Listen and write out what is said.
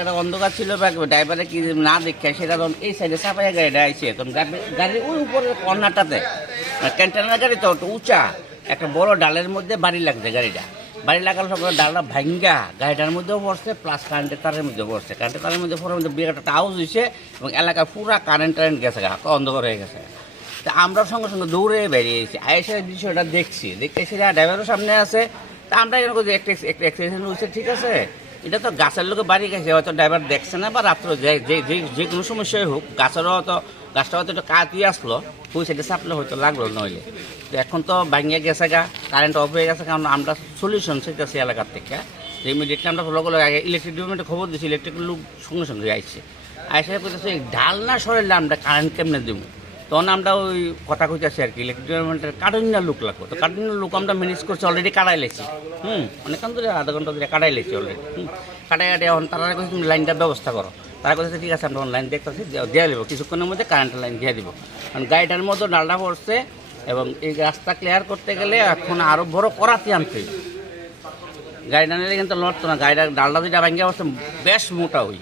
একটা অন্ধকার ছিল কি না দেখে সেটা এই সাইডে গাড়িটা গাড়ির উপরে একটা বড় ডালের মধ্যে বাড়ি লাগছে গাড়িটা। বাড়ি ডালটা ভাঙ্গা, গাড়িটার মধ্যেও পড়ছে প্লাস কারেন্টের তারের পড়ছে। কারেন্টের তারের মধ্যে একটা এবং এলাকায় পুরা কারেন্ট গেছে অন্ধকার হয়ে গেছে। তা আমরা সঙ্গে সঙ্গে দৌড়ে বেরিয়েছি আইসে বিষয়টা দেখছি। দেখতে এসে ড্রাইভারও সামনে আছে। তা আমরা ঠিক আছে? এটা তো গাছের লোকে বাড়ি গেছে, হয়তো ড্রাইভার দেখছে না বা রাত্রে যে যে কোনো সমস্যাই হোক, গাছেরও হয়তো গাছটা হয়তো একটু কাটিয়ে আসলো ওই সাইডে চাপলে হয়তো লাগল নইলে। তো এখন তো ভাঙিয়ে গেছে গা কারেন্ট অফ হয়ে গেছে, কারণ আমরা সলিউশন সেটাছি এলাকার থেকে। ইমিডিয়েটলি আমরা ফলো করে আগে ইলেকট্রিক ডিপার্টমেন্টে খবর দিয়েছি ইলেকট্রিক লোক সঙ্গে সঙ্গে আইছে। আইসে কইতেছে ঢাল না সরাইলে আমরা কারেন্ট কেমনে দিব তখন আমরা ওই কথা কইতেছি আর কি ইলেকট্রিক কাঠুনিয়া লোক লাগবো। তো কাঠুনিয়া লোক আমরা ম্যানেজ করছি অলরেডি কাটাই লেছি। হুম অনেকক্ষণ ধরে আধা ঘণ্টা ধরে কাটাই লেছি অলরেডি হুম, কাটাই কাটাই এখন তারা কইছে, তুমি লাইনটা ব্যবস্থা করো। তারা কইছে, ঠিক আছে, আমরা লাইন দেখতেছি দেওয়া দেবো। কিছুক্ষণের মধ্যে কারেন্টের লাইন দিয়ে দিব। কারণ গাড়িটার মধ্যে ডালটা পড়ছে এবং এই রাস্তা ক্লিয়ার করতে গেলে এখন আরও বড় করাতে আনতে গাড়িটা নিলে কিন্তু লড়তো না গাড়িটা ডালটা যেটা ভাঙ্গিয়া বসছে বেশ মোটা হই।